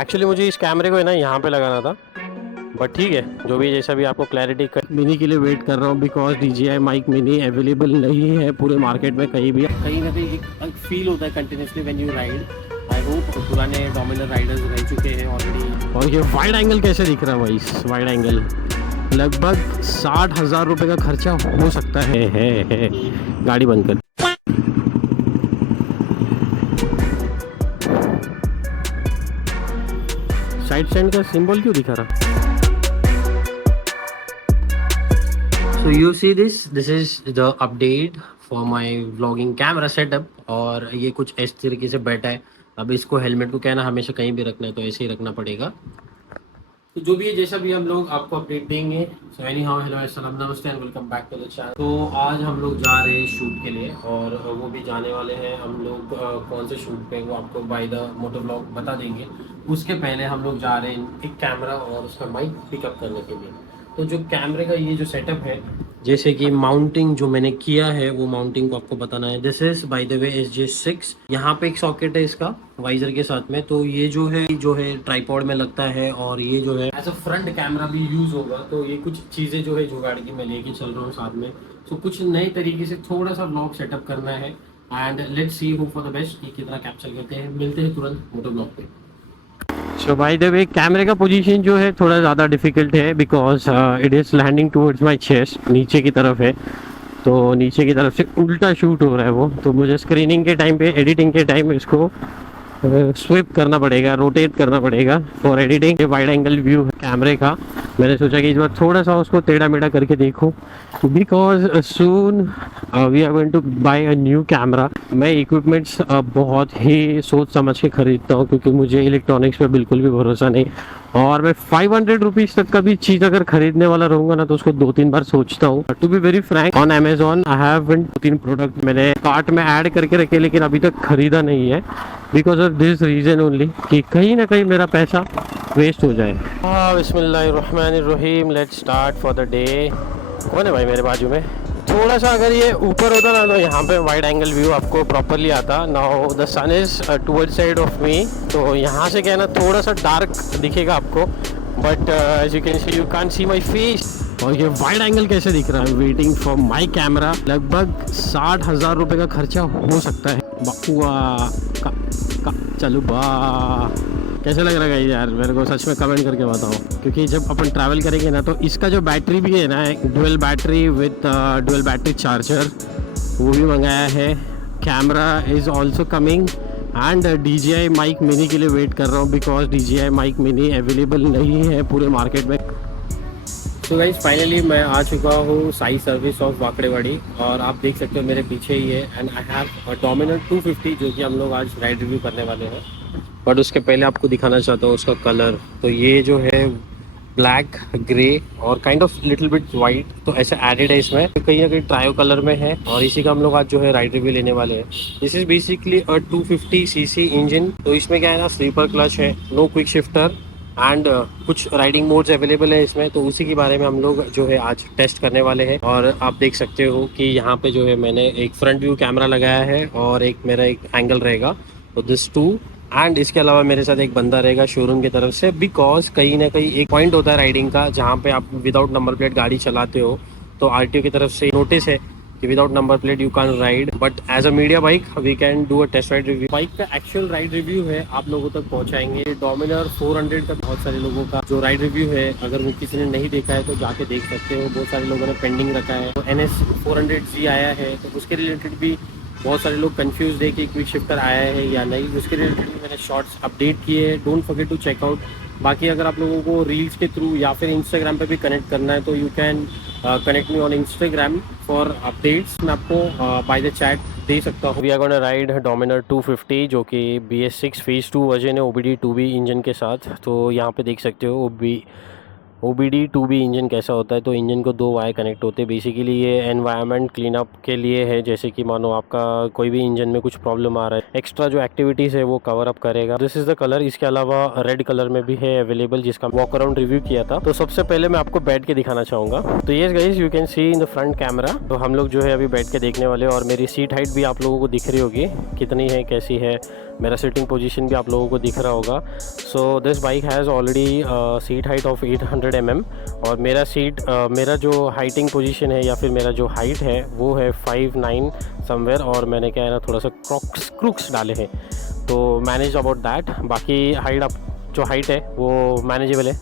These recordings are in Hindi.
एक्चुअली मुझे इस कैमरे को है ना यहाँ पे लगाना था, बट ठीक है जो भी, जैसा भी आपको क्लैरिटी कर। मिनी के लिए वेट कर रहा हूँ because DJI mic mini available नहीं है पूरे मार्केट में कहीं भी। कहीं ना कहीं एक फील होता है continuously when you ride. I hope पुराने डोमिनर राइडर्स रह चुके हैं ऑलरेडी। और ये वाइड एंगल कैसे दिख रहा है भाई, वाइड एंगल लगभग 60,000 रुपये का खर्चा हो सकता है। गाड़ी बंद कर। साइड स्टैंड का सिंबल क्यों दिखा रहा? So you see this is the update for my vlogging camera setup। और ये कुछ इस तरीके से बैठा है। अब इसको हेलमेट को क्या है ना, हमेशा कहीं भी रखना है तो ऐसे ही रखना पड़ेगा। तो जो भी है, जैसा भी हम लोग आपको अपडेट देंगे। सो एनी हाउ, हेलो अस्सलाम नमस्ते and welcome back to the channel. तो आज हम लोग जा रहे हैं शूट के लिए, और वो भी जाने वाले हैं हम लोग कौन से शूट पे, वो आपको बाय द मोटो ब्लॉग बता देंगे। उसके पहले हम लोग जा रहे हैं एक कैमरा और उसका माइक पिकअप करने के लिए। तो जो कैमरे का ये जो सेटअप है, जैसे कि माउंटिंग जो मैंने किया है वो माउंटिंग को आपको बताना है। This is by the way SJ6। यहाँ पे एक सॉकेट है इसका वाइजर के साथ में। तो ये जो है ट्राइपॉड में लगता है, और ये जो है एज अ फ्रंट कैमरा भी यूज होगा। तो ये कुछ चीज़ें जो है जुगाड़ की मैं लेके चल रहा हूँ साथ में। तो कुछ नए तरीके से थोड़ा सा ब्लॉग सेटअप करना है, and let's see hope for the best कि कितना कैप्चर करते हैं। मिलते हैं तुरंत मोटो ब्लॉग पे। सो बाय द वे कैमरे का पोजीशन जो है थोड़ा ज़्यादा डिफिकल्ट है because it is landing towards my chest, नीचे की तरफ है। तो नीचे की तरफ से उल्टा शूट हो रहा है वो। तो मुझे स्क्रीनिंग के टाइम पे, एडिटिंग के टाइम इसको स्विप करना पड़ेगा, रोटेट करना पड़ेगा फॉर एडिटिंग। ये वाइड एंगल व्यू है कैमरे का। मैंने सोचा कि इस बार थोड़ा सा उसको टेढ़ा मेढ़ा करके देखूं, because soon we are going to buy a new camera. मैं इक्विपमेंट्स बहुत ही सोच समझ के खरीदता हूँ, क्योंकि मुझे इलेक्ट्रॉनिक्स पे बिल्कुल भी भरोसा नहीं। और मैं 500 रुपीज़ तक का भी चीज़ अगर खरीदने वाला रहूँगा ना, तो उसको 2-3 बार सोचता हूँ। To be very frank, on Amazon I have 2-3 product मैंने कार्ट में ऐड करके रखे, लेकिन अभी तक खरीदा नहीं है because of this reason only, कि कहीं ना कहीं मेरा पैसा वेस्ट हो जाए। बिस्मिल्लाहिर्रहमानिर्रहीम, let's start for the day. कौन है भाई मेरे बाजू में? थोड़ा सा अगर ये ऊपर होता ना, तो यहाँ पे वाइड एंगल व्यू आपको प्रॉपरली आता। Now the sun is toward side of me, तो यहाँ से क्या है ना, थोड़ा सा डार्क दिखेगा आपको, but as you can see, you can't see my face. और ये वाइड एंगल कैसे दिख रहा है? Waiting for my camera. लगभग 60,000 रुपये का खर्चा हो सकता है। चलो बा, कैसे लग रहा है यार? मेरे को सच में कमेंट करके बताओ, क्योंकि जब अपन ट्रैवल करेंगे ना, तो इसका जो बैटरी भी है ना, dual battery with dual battery charger, वो भी मंगाया है। Camera is also coming, and DJI mic mini के लिए वेट कर रहा हूँ because DJI mic mini available नहीं है पूरे मार्केट में। तो गाइज फाइनली मैं आ चुका हूँ साई सर्विस ऑफ वाकड़ेवाड़ी, और आप देख सकते हो मेरे पीछे ही है। एंड आई हैव डोमिनर 250 जो कि हम लोग आज राइड रिव्यू करने वाले हैं। बट उसके पहले आपको दिखाना चाहता हूँ उसका कलर। तो ये जो है ब्लैक, ग्रे और kind of little bit white, तो ऐसे एडेड है इसमें, कहीं ना कहीं ट्रायो कलर में है। और इसी का हम लोग आज जो है राइड रिव्यू लेने वाले हैं। This is basically a 250cc engine. तो इसमें क्या है ना, स्लीपर क्लच है, नो क्विक शिफ्टर, एंड कुछ राइडिंग मोड्स अवेलेबल है इसमें। तो उसी के बारे में हम लोग जो है आज टेस्ट करने वाले हैं। और आप देख सकते हो कि यहाँ पे जो है मैंने एक फ्रंट व्यू कैमरा लगाया है, और एक मेरा एक एंगल रहेगा, तो दिस टू। एंड इसके अलावा मेरे साथ एक बंदा रहेगा शोरूम की तरफ से, बिकॉज कहीं ना कहीं एक पॉइंट होता है राइडिंग का, जहाँ पे आप विदाउट नंबर प्लेट गाड़ी चलाते हो, तो RTO की तरफ से नोटिस है कि without number plate you can ride, but as a media bike we can do a test ride review. Bike का एक्चुअल राइड रिव्यू है आप लोगों तक पहुंचाएंगे। डोमिनर 400 का बहुत सारे लोगों का जो राइड रिव्यू है, अगर वो किसी ने नहीं देखा है तो जाके देख सकते हो। बहुत सारे लोगों ने पेंडिंग रखा है। तो NS 400G आया है, तो उसके रिलेटेड भी बहुत सारे लोग कंफ्यूज है कि क्विक शिफ्टर आया है या नहीं। उसके रिलेटेड भी मैंने शॉर्ट्स अपडेट किए हैं, don't forget to check out. बाकी अगर आप लोगों को रील्स के थ्रू या फिर इंस्टाग्राम पे भी कनेक्ट करना है, तो you can connect me on Instagram for updates. मैं आपको बाय द चैट दे सकता हूँ। We are gonna ride Dominar 250 जो कि BS6 फेज़ 2 वर्जन है, OBD2B इंजन के साथ। तो यहाँ पे देख सकते हो OBD 2B इंजन कैसा होता है, तो इंजन को 2 वायर कनेक्ट होते हैं। बेसिकली ये एनवायरनमेंट क्लीन अप के लिए है, जैसे कि मानो आपका कोई भी इंजन में कुछ प्रॉब्लम आ रहा है, एक्स्ट्रा जो एक्टिविटीज़ है वो कवर अप करेगा। This is the colour. इसके अलावा रेड कलर में भी है अवेलेबल, जिसका वॉक अराउंड रिव्यू किया था। तो सबसे पहले मैं आपको बैठ के दिखाना चाहूँगा। तो ये guys you can C in the front camera. तो हम लोग जो है अभी बैठ के देखने वाले, और मेरी सीट हाइट भी आप लोगों को दिख रही होगी कितनी है, कैसी है। मेरा सिटिंग पोजीशन भी आप लोगों को दिख रहा होगा। सो this bike has already seat height of 800 mm, और मेरा जो हाइटिंग पोजीशन है या फिर मेरा जो हाइट है वो है 5'9" समवेयर, और मैंने क्या है ना थोड़ा सा क्रूक्स डाले हैं, तो मैनेज अबाउट दैट। बाकी जो हाइट है वो मैनेजेबल है।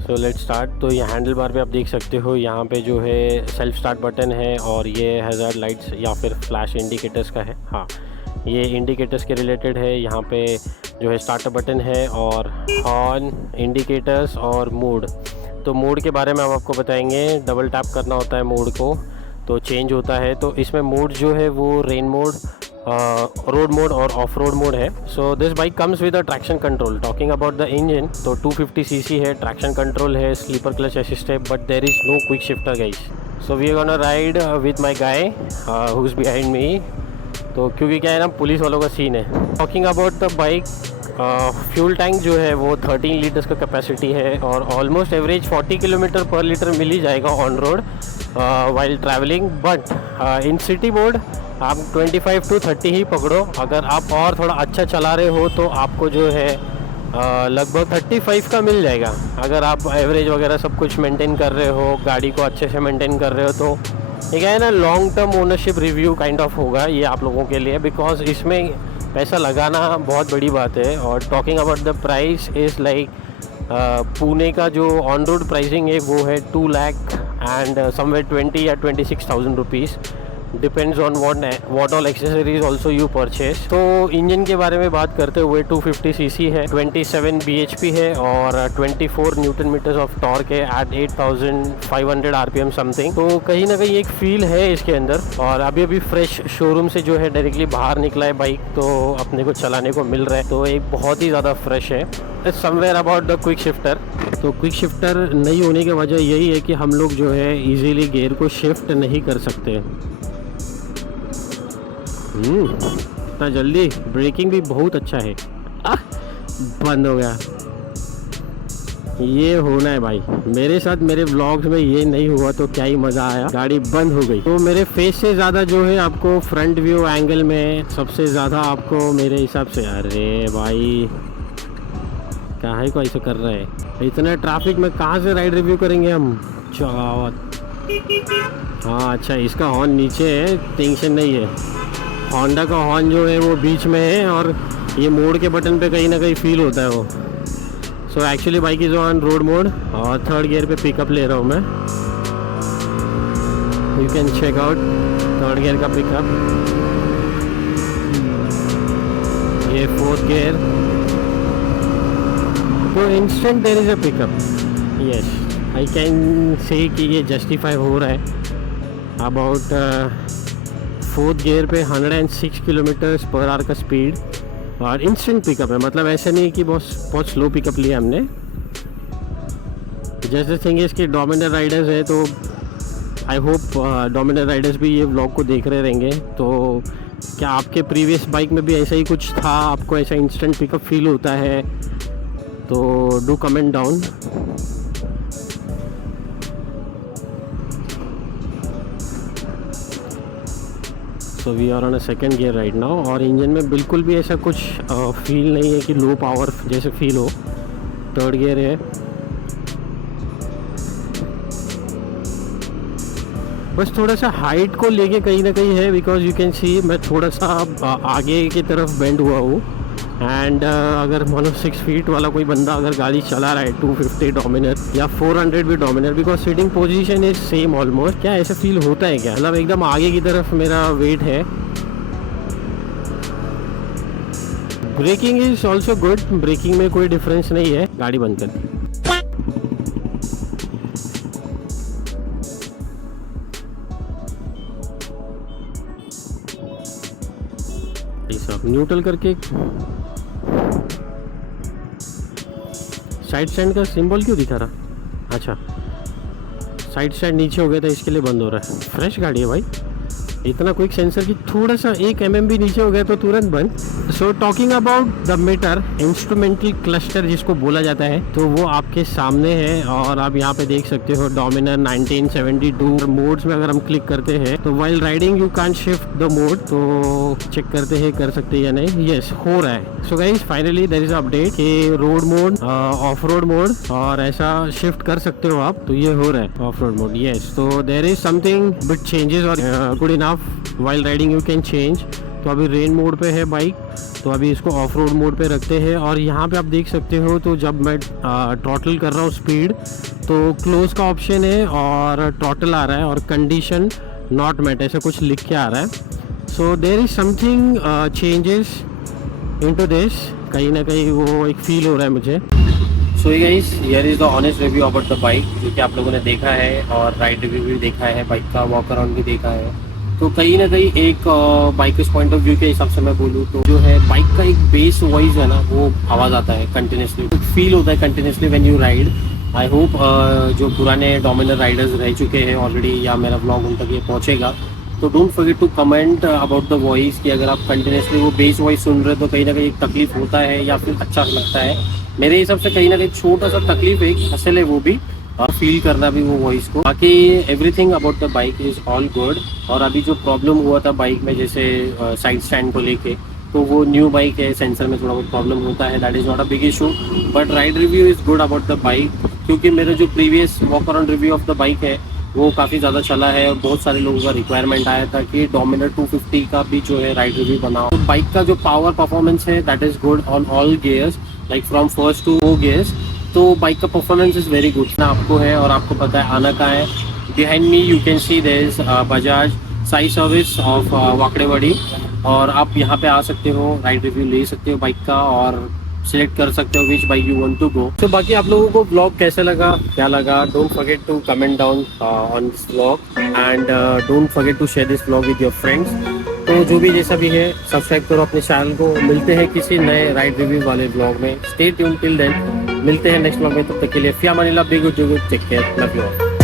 So let's start. तो ये हैंडल बार पे आप देख सकते हो, यहाँ पे जो है सेल्फ स्टार्ट बटन है, और ये हैज़ार्ड लाइट्स या फिर फ्लैश इंडिकेटर्स का है। हाँ, ये इंडिकेटर्स के रिलेटेड है। यहाँ पे जो है स्टार्टर बटन है, और हॉर्न, इंडिकेटर्स और मोड। तो मोड के बारे में हम आपको बताएंगे। डबल टैप करना होता है मोड को, तो चेंज होता है। तो इसमें मोड जो है वो रेन मोड, रोड मोड और ऑफ रोड मोड है। So this bike comes with a traction control. Talking about the engine, तो 250 cc है, ट्रैक्शन कंट्रोल है, स्लीपर क्लच असिस्ट है, but there is no quick shifter guys. So we are gonna ride with my guy who is behind me. तो क्योंकि क्या है ना, पुलिस वालों का सीन है। Talking about the bike, fuel tank जो है वो 13 लीटर्स का कैपेसिटी है, और ऑलमोस्ट एवरेज 40 किलोमीटर पर लीटर मिल ही जाएगा on road while travelling. But in city mode आप 25 to 30 ही पकड़ो। अगर आप और थोड़ा अच्छा चला रहे हो तो आपको जो है लगभग 35 का मिल जाएगा। अगर आप एवरेज वगैरह सब कुछ मेंटेन कर रहे हो, गाड़ी को अच्छे से मेंटेन कर रहे हो, तो ये क्या है ना, long term ownership review kind of होगा ये आप लोगों के लिए, बिकॉज इसमें पैसा लगाना बहुत बड़ी बात है। और talking about the price is like, Pune का जो ऑन रोड प्राइसिंग है वो है 2 लाख एंड समवेयर 20 या 26,000 rupees, depends on what all accessories also you purchase. तो इंजन के बारे में बात करते हुए 250 cc है, 27 bhp है, और 24 न्यूटन मीटर्स ऑफ टॉर्क है एट 8,500 RPM समथिंग। तो कहीं ना कहीं एक फील है इसके अंदर। और अभी फ्रेश शोरूम से जो है डायरेक्टली बाहर निकला है बाइक, तो अपने को चलाने को मिल रहा है, तो एक बहुत ही ज़्यादा फ्रेश है। Somewhere about the quick shifter, तो क्विक शिफ्टर नहीं होने की वजह यही है कि हम लोग जो है इजीली गियर को शिफ्ट नहीं कर सकते। इतना जल्दी ब्रेकिंग भी बहुत अच्छा है। बंद हो गया। ये होना है भाई, मेरे साथ मेरे व्लॉग्स में ये नहीं हुआ तो क्या ही मज़ा आया। गाड़ी बंद हो गई। तो मेरे फेस से ज़्यादा जो है आपको फ्रंट व्यू एंगल में सबसे ज़्यादा आपको मेरे हिसाब से, अरे भाई काहे को ऐसे कर रहे हैं, इतने ट्रैफिक में कहाँ से राइड रिव्यू करेंगे हम। हाँ अच्छा, इसका हॉर्न नीचे है, टेंशन नहीं है। होंडा का हॉर्न जो है वो बीच में है, और ये मोड के बटन पे कहीं ना कहीं फील होता है वो। So actually bike is on road mode, और 3rd गियर पे पिकअप ले रहा हूँ मैं। You can check out 3rd gear का पिकअप। ये 4th गियर, तो instant there is a pickup. Yes, I can say कि ये जस्टिफाई हो रहा है। अबाउट 4th गियर पे 106 किलोमीटर्स पर आवर का स्पीड, और इंस्टेंट पिकअप है। मतलब ऐसा नहीं कि बहुत स्लो पिकअप लिया हमने। जैसे थिंग इसके डोमिनर राइडर्स है, तो आई होप डोमिनर राइडर्स भी ये व्लॉग को देख रहे रहेंगे। तो क्या आपके प्रीवियस बाइक में भी ऐसा ही कुछ था, आपको ऐसा इंस्टेंट पिकअप फील होता है, तो do comment down. So we are on a 2nd gear right now, और इंजन में बिल्कुल भी ऐसा कुछ फील नहीं है कि लो पावर जैसे फील हो। 3rd गियर है। बस थोड़ा सा हाइट को लेके कहीं ना कहीं है, बिकॉज यू कैन सी मैं थोड़ा सा आगे की तरफ बेंड हुआ हूँ। एंड अगर मानो 6 फीट वाला कोई बंदा अगर गाड़ी चला रहा है 250 डोमिनर या 400 भी Dominar, because seating position is same almost, क्या ऐसा फील होता है क्या? मतलब एकदम आगे की तरफ मेरा वेट है। Braking is also good, braking में कोई डिफरेंस नहीं है। गाड़ी बंद कर दी। न्यूट्रल करके साइड स्टैंड का सिंबल क्यों दिखा रहा? अच्छा, साइड स्टैंड नीचे हो गया था इसके लिए बंद हो रहा है। फ्रेश गाड़ी है भाई, इतना क्विक सेंसर की थोड़ा सा 1 mm भी नीचे हो गया तो तुरंत बंद। So talking about the meter, instrumental cluster जिसको बोला जाता है, तो वो आपके सामने है और आप यहाँ पे देख सकते हो डोमिनर 1972 मोड्स में अगर हम क्लिक करते हैं तो while riding you can shift the mode. तो चेक करते हैं कर सकते हैं या नहीं। यस, हो रहा है। So guys finally there is update कि road mode, off road mode और ऐसा शिफ्ट कर सकते हो आप, तो ये हो रहा है ऑफ रोड मोड। यस, तो there is something bit changes और good enough while riding you can change. तो अभी रेन मोड पे है बाइक, तो अभी इसको ऑफ रोड मोड पे रखते हैं और यहाँ पे आप देख सकते हो तो जब मैं ट्रॉटल कर रहा हूँ स्पीड, तो क्लोज का ऑप्शन है और ट्रॉटल आ रहा है और कंडीशन नॉट मेट ऐसा कुछ लिख के आ रहा है। So there is something changes into this, कहीं ना कहीं वो एक फील हो रहा है मुझे। So guys, here is the honest review about the bike, जो कि आप लोगों ने देखा है और राइड रिव्यू भी देखा है, बाइक का वॉक अराउंड भी देखा है। तो कहीं ना कहीं एक बाइकर्स पॉइंट ऑफ व्यू के हिसाब से मैं बोलूँ तो जो है बाइक का एक बेस वॉइस है ना, वो आवाज़ आता है कंटिन्यूसली, फील होता है continuously when you ride. I hope जो पुराने डोमिनर राइडर्स रह चुके हैं ऑलरेडी या मेरा ब्लॉग उन तक ये पहुँचेगा, तो don't forget to comment about the voice कि अगर आप कंटिन्यूसली वो बेस वॉइस सुन रहे हो तो कहीं ना कहीं एक तकलीफ होता है या फिर अच्छा लगता है। मेरे हिसाब से कहीं ना कहीं छोटा सा तकलीफ है, एक हसल है वो भी, और फील करना भी वो वॉइस को। बाकी everything about the bike is all good. और अभी जो प्रॉब्लम हुआ था बाइक में जैसे साइड स्टैंड को लेके, तो वो न्यू बाइक है, सेंसर में थोड़ा बहुत प्रॉब्लम होता है, that is not a big issue. But ride review is good about the bike, क्योंकि मेरा जो previous walk around review of the bike है वो काफ़ी ज़्यादा चला है और बहुत सारे लोगों का रिक्वायरमेंट आया था कि डोमिनर 250 का भी जो है राइड रिव्यू बनाओ। तो बाइक का जो पावर परफॉर्मेंस है that is good on all gears, like from first to 4 gears. तो बाइक का परफॉर्मेंस इज़ वेरी गुड ना, आपको है और आपको पता है आना कहाँ है। Behind me you can see there is Bajaj Sai service of Wakdewadi, और आप यहाँ पे आ सकते हो, राइड रिव्यू ले सकते हो बाइक का और सिलेक्ट कर सकते हो which bike you want to go. तो बाकी आप लोगों को ब्लॉग कैसे लगा, क्या लगा, don't forget to comment down on this blog and don't forget to share this blog with your friends. तो जो भी जैसा भी है सब्सक्राइब करो अपने चैनल को। मिलते हैं किसी नए राइड रिव्यू वाले ब्लॉग में। स्टे ट्यून्ड टिल देन, मिलते हैं नेक्स्ट ब्लॉग में। तब तक के लिए फिया मानिला, be good, take care, love you all.